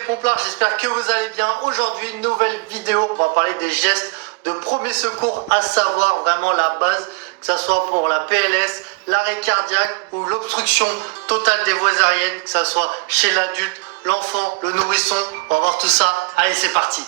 les pompards, j'espère que vous allez bien. Aujourd'hui, nouvelle vidéo, on va parler des gestes de premier secours, à savoir vraiment la base, que ce soit pour la PLS, l'arrêt cardiaque ou l'obstruction totale des voies aériennes, que ce soit chez l'adulte, l'enfant, le nourrisson. On va voir tout ça. Allez, c'est parti.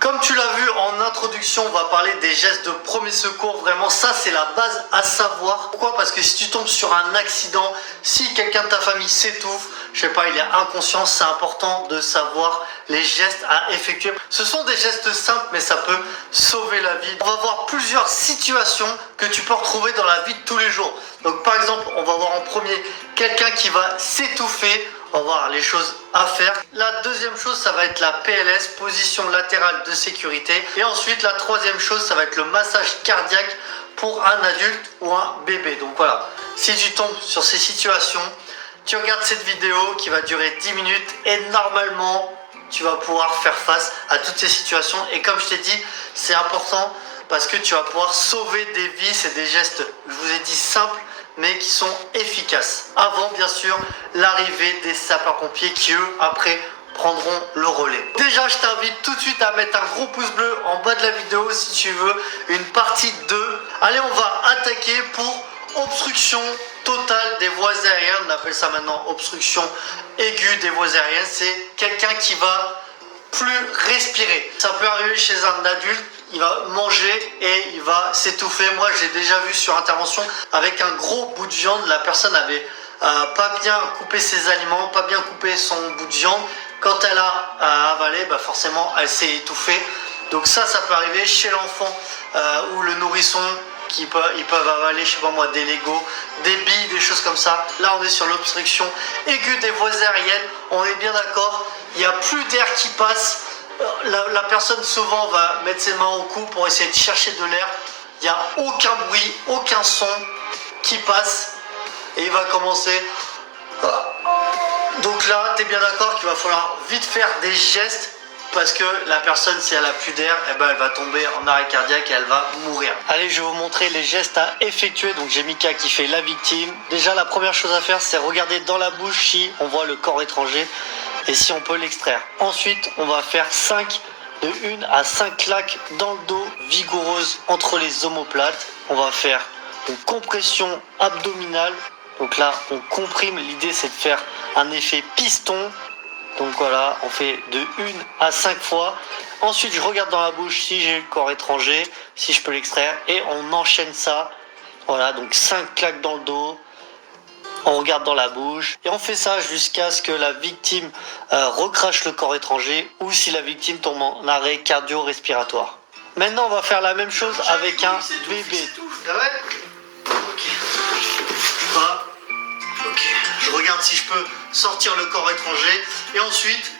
Comme tu l'as vu en introduction, on va parler des gestes de premier secours. Vraiment, ça, c'est la base à savoir. Pourquoi? Parce que si tu tombes sur un accident, si quelqu'un de ta famille s'étouffe, je sais pas, il est inconscient, c'est important de savoir les gestes à effectuer. Ce sont des gestes simples, mais ça peut sauver la vie. On va voir plusieurs situations que tu peux retrouver dans la vie de tous les jours. Donc, par exemple, on va voir en premier quelqu'un qui va s'étouffer. On va voir les choses à faire. La deuxième chose, ça va être la PLS, position latérale de sécurité. Et ensuite, la troisième chose, ça va être le massage cardiaque pour un adulte ou un bébé. Donc voilà, si tu tombes sur ces situations, tu regardes cette vidéo qui va durer 10 minutes et normalement, tu vas pouvoir faire face à toutes ces situations. Et comme je t'ai dit, c'est important parce que tu vas pouvoir sauver des vies. C'est des gestes, je vous ai dit, simples, mais qui sont efficaces. Avant, bien sûr, l'arrivée des sapeurs-pompiers qui, eux, après, prendront le relais. Déjà, je t'invite tout de suite à mettre un gros pouce bleu en bas de la vidéo si tu veux une partie 2. Allez, on va attaquer pour obstruction totale des voies aériennes. On appelle ça maintenant obstruction aiguë des voies aériennes. C'est quelqu'un qui va plus respirer. Ça peut arriver chez un adulte, il va manger et il va s'étouffer. Moi, j'ai déjà vu sur intervention avec un gros bout de viande, la personne avait pas bien coupé ses aliments, pas bien coupé son bout de viande. Quand elle a avalé, bah forcément, elle s'est étouffée. Donc ça peut arriver chez l'enfant ou le nourrisson. Ils peuvent avaler, je sais pas moi, des Legos, des billes, des choses comme ça. Là, on est sur l'obstruction aiguë des voies aériennes. On est bien d'accord. Il n'y a plus d'air qui passe. La personne souvent va mettre ses mains au cou pour essayer de chercher de l'air. Il n'y a aucun bruit, aucun son qui passe. Et il va commencer. Donc là, tu es bien d'accord qu'il va falloir vite faire des gestes. Parce que la personne, si elle a plus d'air, eh ben, elle va tomber en arrêt cardiaque et elle va mourir. Allez, je vais vous montrer les gestes à effectuer. Donc j'ai Mika qui fait la victime. Déjà, la première chose à faire, c'est regarder dans la bouche si on voit le corps étranger et si on peut l'extraire. Ensuite, on va faire 1 à 5 claques dans le dos vigoureuses entre les omoplates. On va faire une compression abdominale. Donc là, on comprime. L'idée, c'est de faire un effet piston. Donc voilà, on fait de 1 à 5 fois. Ensuite, je regarde dans la bouche si j'ai le corps étranger, si je peux l'extraire. Et on enchaîne ça. Voilà, donc 5 claques dans le dos. On regarde dans la bouche. Et on fait ça jusqu'à ce que la victime recrache le corps étranger ou si la victime tombe en arrêt cardio-respiratoire. Maintenant, on va faire la même chose avec un bébé. Ok. Pas. Ok, je regarde si je peux sortir le corps étranger et ensuite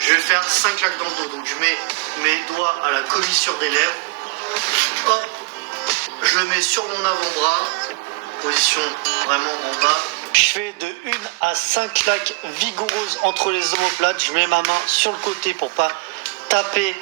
je vais faire 5 claques dans le dos. Donc je mets mes doigts à la commissure des lèvres. Hop, je le mets sur mon avant-bras, position vraiment en bas. Je fais de 1 à 5 claques vigoureuses entre les omoplates. Je mets ma main sur le côté pour pas taper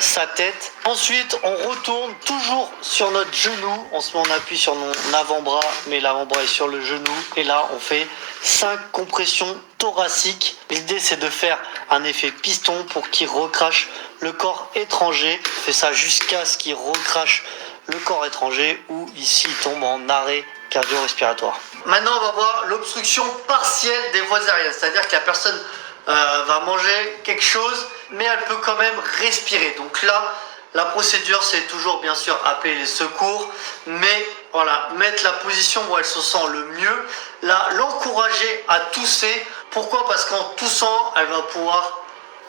sa tête. Ensuite, on retourne toujours sur notre genou. On appuie sur mon avant-bras, mais l'avant-bras est sur le genou. Et là, on fait 5 compressions thoraciques. L'idée, c'est de faire un effet piston pour qu'il recrache le corps étranger. On fait ça jusqu'à ce qu'il recrache le corps étranger ou ici, il tombe en arrêt cardio-respiratoire. Maintenant, on va voir l'obstruction partielle des voies aériennes. C'est-à-dire que la personne va manger quelque chose, mais elle peut quand même respirer. Donc là, la procédure, c'est toujours bien sûr appeler les secours, mais voilà, mettre la position où elle se sent le mieux. Là, l'encourager à tousser. Pourquoi? Parce qu'en toussant, elle va pouvoir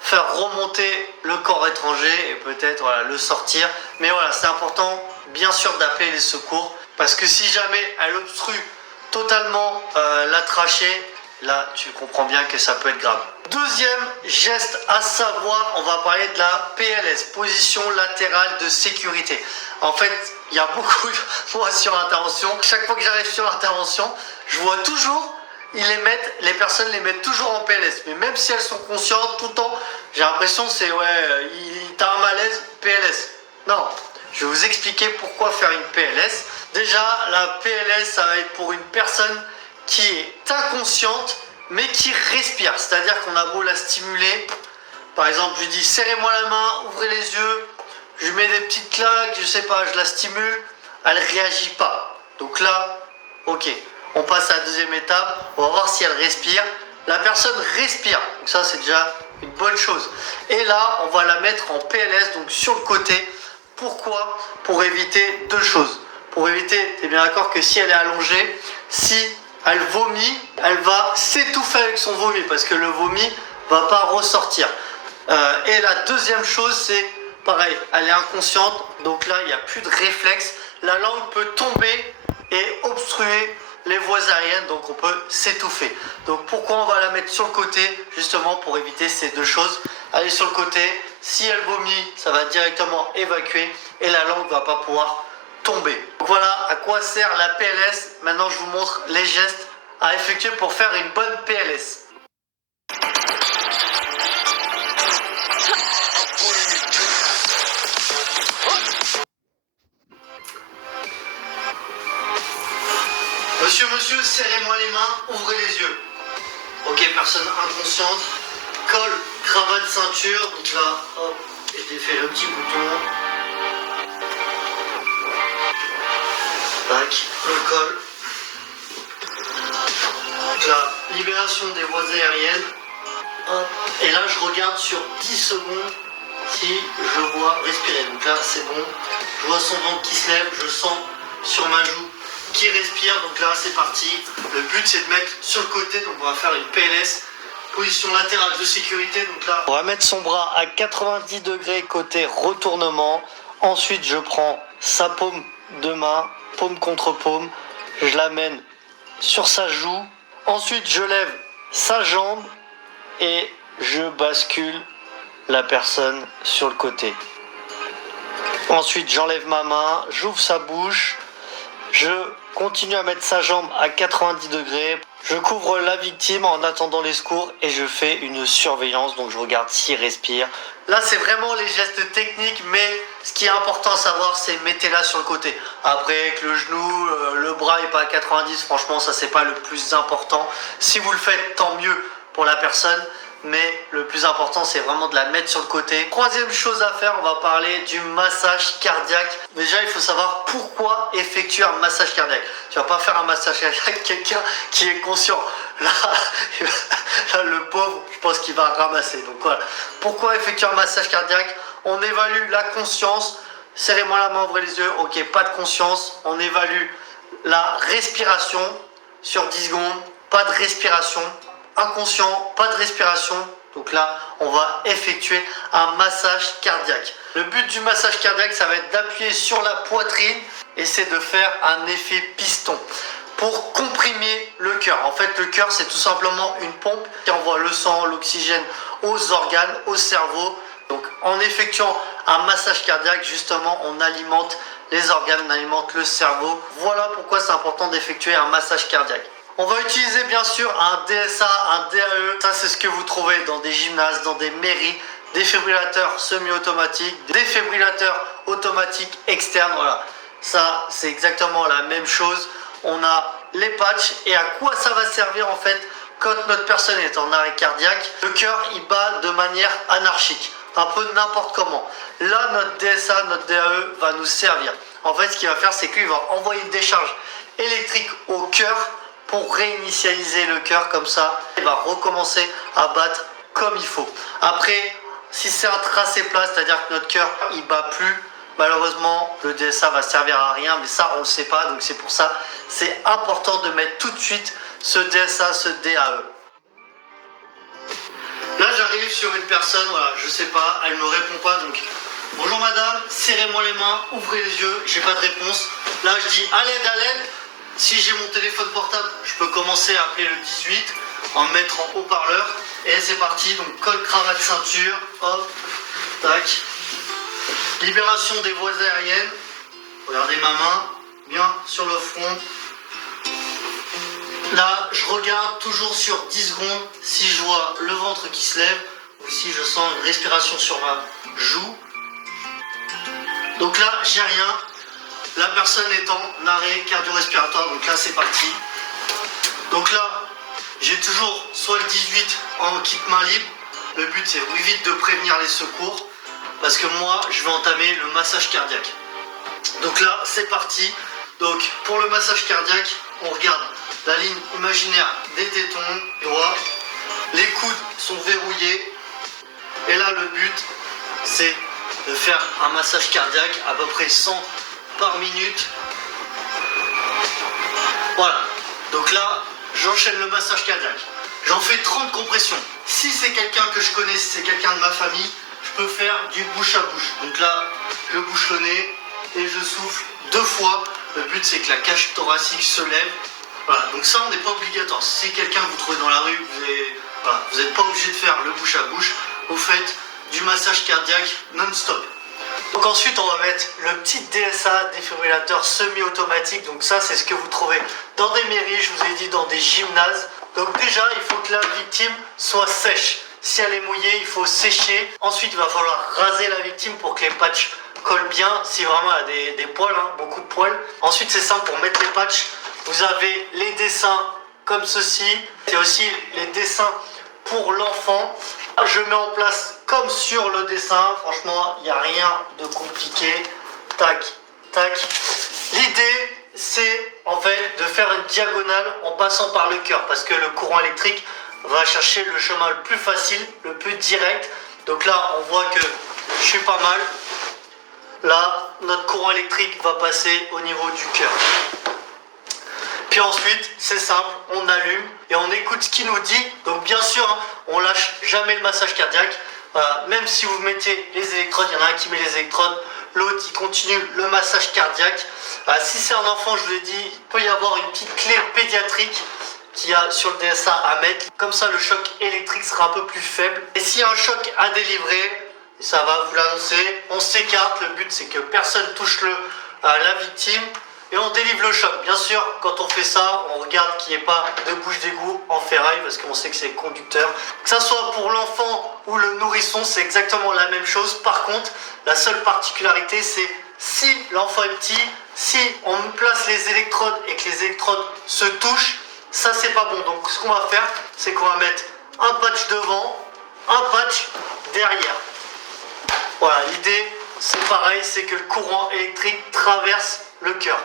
faire remonter le corps étranger et peut-être voilà, le sortir. Mais voilà, c'est important bien sûr d'appeler les secours parce que si jamais elle obstrue totalement la trachée, là tu comprends bien que ça peut être grave. Deuxième geste à savoir, on va parler de la PLS, position latérale de sécurité. En fait, il y a beaucoup de fois sur l'intervention. Chaque fois que j'arrive sur l'intervention, je vois toujours les personnes les mettent toujours en PLS. Mais même si elles sont conscientes tout le temps, j'ai l'impression que c'est ouais, t'as un malaise, PLS. Non, je vais vous expliquer pourquoi faire une PLS. Déjà, la PLS, ça va être pour une personne qui est inconsciente, mais qui respire. C'est-à-dire qu'on a beau la stimuler. Par exemple, je lui dis serrez-moi la main, ouvrez les yeux, je lui mets des petites claques, je sais pas, je la stimule, elle réagit pas. Donc là, ok, on passe à la deuxième étape, on va voir si elle respire. La personne respire, donc ça c'est déjà une bonne chose. Et là, on va la mettre en PLS, donc sur le côté. Pourquoi? Pour éviter deux choses. Pour éviter, tu es bien d'accord que si elle est allongée, si elle vomit, elle va s'étouffer avec son vomi, parce que le vomi va pas ressortir. Et la deuxième chose, c'est pareil, elle est inconsciente, donc là il n'y a plus de réflexe. La langue peut tomber et obstruer les voies aériennes, donc on peut s'étouffer. Donc pourquoi on va la mettre sur le côté? Justement pour éviter ces deux choses. Elle est sur le côté, si elle vomit, ça va directement évacuer et la langue ne va pas pouvoir tomber. Donc voilà à quoi sert la PLS. Maintenant je vous montre les gestes à effectuer pour faire une bonne PLS. Monsieur, serrez-moi les mains, ouvrez les yeux. Ok, personne inconsciente. Col, cravate, ceinture. Donc là, hop, je défais le petit bouton. Tac, le col. Donc là, libération des voies aériennes. Hop. Et là, je regarde sur 10 secondes si je vois respirer. Donc là, c'est bon. Je vois son ventre qui se lève, je sens sur ma joue qui respire, donc là c'est parti. Le but c'est de mettre sur le côté, donc on va faire une PLS, position latérale de sécurité. Donc là on va mettre son bras à 90 degrés côté retournement. Ensuite je prends sa paume de main, paume contre paume, je l'amène sur sa joue. Ensuite je lève sa jambe et je bascule la personne sur le côté. Ensuite j'enlève ma main, j'ouvre sa bouche. Je continue à mettre sa jambe à 90 degrés. Je couvre la victime en attendant les secours et je fais une surveillance. Donc je regarde s'il respire. Là, c'est vraiment les gestes techniques, mais ce qui est important à savoir, c'est mettez-la sur le côté. Après, que le genou, le bras n'est pas à 90, franchement, ça, c'est pas le plus important. Si vous le faites, tant mieux pour la personne. Mais le plus important, c'est vraiment de la mettre sur le côté. Troisième chose à faire, on va parler du massage cardiaque. Déjà, il faut savoir pourquoi effectuer un massage cardiaque. Tu vas pas faire un massage cardiaque avec quelqu'un qui est conscient. Là, le pauvre, je pense qu'il va ramasser. Donc voilà. Pourquoi effectuer un massage cardiaque? On évalue la conscience. Serrez-moi la main, ouvrez les yeux. Ok, pas de conscience. On évalue la respiration sur 10 secondes. Pas de respiration. Inconscient, pas de respiration. Donc là, on va effectuer un massage cardiaque. Le but du massage cardiaque, ça va être d'appuyer sur la poitrine et c'est de faire un effet piston pour comprimer le cœur. En fait, le cœur, c'est tout simplement une pompe qui envoie le sang, l'oxygène aux organes, au cerveau. Donc, en effectuant un massage cardiaque, justement, on alimente les organes, on alimente le cerveau. Voilà pourquoi c'est important d'effectuer un massage cardiaque. On va utiliser bien sûr un DSA, un DAE. Ça, c'est ce que vous trouvez dans des gymnases, dans des mairies. Défibrillateurs semi-automatiques, défibrillateurs automatiques externes. Voilà, ça, c'est exactement la même chose. On a les patchs et à quoi ça va servir en fait quand notre personne est en arrêt cardiaque. Le cœur, il bat de manière anarchique, un peu n'importe comment. Là, notre DSA, notre DAE va nous servir. En fait, ce qu'il va faire, c'est qu'il va envoyer une décharge électrique au cœur pour réinitialiser le cœur, comme ça il va recommencer à battre comme il faut. Après, si c'est un tracé plat, c'est-à-dire que notre cœur il bat plus, malheureusement le DSA va servir à rien, mais ça on le sait pas, donc c'est pour ça c'est important de mettre tout de suite ce DSA, ce DAE. Là j'arrive sur une personne, voilà, je sais pas, elle me répond pas, donc bonjour madame, serrez-moi les mains, ouvrez les yeux, j'ai pas de réponse. Là je dis à l'aide, à l'aide. Si j'ai mon téléphone portable, je peux commencer à appeler le 18 en me mettre en haut-parleur. Et c'est parti, donc col, cravate, ceinture, hop, tac. Libération des voies aériennes. Regardez ma main, bien sur le front. Là, je regarde toujours sur 10 secondes si je vois le ventre qui se lève ou si je sens une respiration sur ma joue. Donc là, j'ai rien. La personne est en arrêt cardio-respiratoire, donc là, c'est parti. Donc là, j'ai toujours soit le 18 en kit main libre. Le but, c'est vite de prévenir les secours parce que moi, je vais entamer le massage cardiaque. Donc là, c'est parti. Donc, pour le massage cardiaque, on regarde la ligne imaginaire des tétons, doigts. Les coudes sont verrouillés. Et là, le but, c'est de faire un massage cardiaque à peu près 100 par minute. Voilà. Donc là, j'enchaîne le massage cardiaque. J'en fais 30 compressions. Si c'est quelqu'un que je connais, si c'est quelqu'un de ma famille, je peux faire du bouche à bouche. Donc là, je bouche le nez et je souffle 2 fois. Le but, c'est que la cage thoracique se lève. Voilà, donc ça, on n'est pas obligatoire. Si c'est quelqu'un que vous trouvez dans la rue, vous n'êtes pas obligé de faire le bouche à bouche. Vous faites du massage cardiaque non-stop. Donc ensuite, on va mettre le petit DSA, défibrillateur semi-automatique. Donc ça, c'est ce que vous trouvez dans des mairies, je vous ai dit, dans des gymnases. Donc déjà, il faut que la victime soit sèche. Si elle est mouillée, il faut sécher. Ensuite, il va falloir raser la victime pour que les patchs collent bien. Si vraiment elle a des poils, beaucoup de poils. Ensuite, c'est simple, pour mettre les patchs, vous avez les dessins comme ceci. C'est aussi les dessins pour l'enfant. Je mets en place comme sur le dessin. Franchement, il n'y a rien de compliqué. Tac, tac. L'idée, c'est en fait de faire une diagonale en passant par le cœur parce que le courant électrique va chercher le chemin le plus facile, le plus direct. Donc là, on voit que je suis pas mal. Là, notre courant électrique va passer au niveau du cœur. Puis ensuite, c'est simple, on allume et on écoute ce qu'il nous dit. Donc bien sûr, on lâche jamais le massage cardiaque. Même si vous mettez les électrodes, il y en a un qui met les électrodes, l'autre il continue le massage cardiaque. Si c'est un enfant, je vous l'ai dit, il peut y avoir une petite clé pédiatrique qu'il y a sur le DSA à mettre. Comme ça, le choc électrique sera un peu plus faible. Et s'il y a un choc à délivrer, ça va vous l'annoncer, on s'écarte. Le but, c'est que personne touche la victime. Et on délivre le choc. Bien sûr, quand on fait ça, on regarde qu'il n'y ait pas de bouche d'égout en ferraille parce qu'on sait que c'est conducteur. Que ça soit pour l'enfant ou le nourrisson, c'est exactement la même chose. Par contre, la seule particularité, c'est si l'enfant est petit, si on place les électrodes et que les électrodes se touchent, ça c'est pas bon. Donc ce qu'on va faire, c'est qu'on va mettre un patch devant, un patch derrière. Voilà, l'idée, c'est pareil, c'est que le courant électrique traverse le cœur.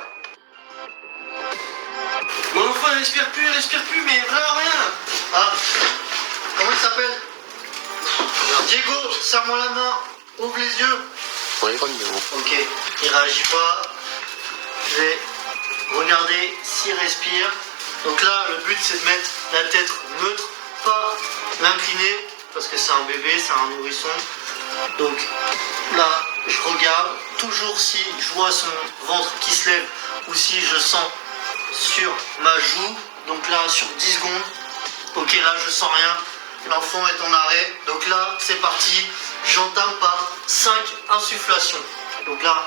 Mon enfant il respire plus, mais vraiment rien. Ah, comment il s'appelle? Diego, serre-moi la main, ouvre les yeux. Ouais, regarde. Ok, il réagit pas. Je vais regarder s'il respire. Donc là, le but c'est de mettre la tête neutre, pas l'incliner, parce que c'est un bébé, c'est un nourrisson. Donc là, je regarde toujours si je vois son ventre qui se lève ou si je sens sur ma joue. Donc là, sur 10 secondes. Ok, là, je sens rien. L'enfant est en arrêt. Donc là, c'est parti. J'entame par 5 insufflations. Donc là,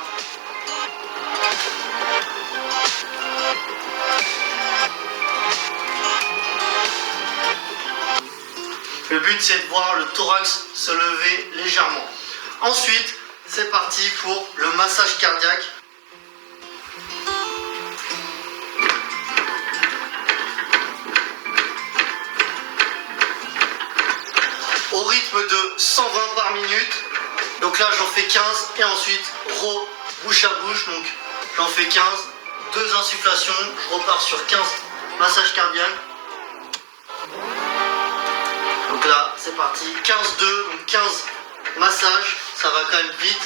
le but, c'est de voir le thorax se lever légèrement. Ensuite, c'est parti pour le massage cardiaque. Au rythme de 120 par minute. Donc là, j'en fais 15 et ensuite, bouche à bouche. Donc j'en fais 15, 2 insufflations. Je repars sur 15 massages cardiaques. Donc là, c'est parti. 15-2, donc 15 massages. Ça va quand même vite.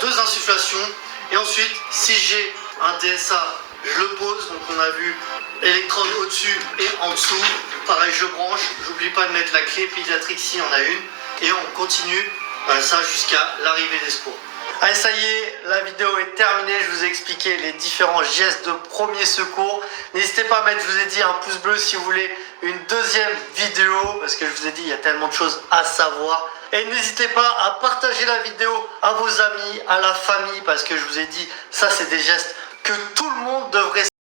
2 insufflations. Et ensuite, si j'ai un DSA, je le pose. Donc on a vu électrode au-dessus et en dessous. Pareil, je branche. J'oublie pas de mettre la clé pédiatrique s'il y en a une. Et on continue ça jusqu'à l'arrivée des secours. Allez, ça y est, la vidéo est terminée. Je vous ai expliqué les différents gestes de premier secours. N'hésitez pas à mettre, je vous ai dit, un pouce bleu si vous voulez une deuxième vidéo. Parce que je vous ai dit, il y a tellement de choses à savoir. Et n'hésitez pas à partager la vidéo à vos amis, à la famille. Parce que je vous ai dit, ça c'est des gestes que tout le monde devrait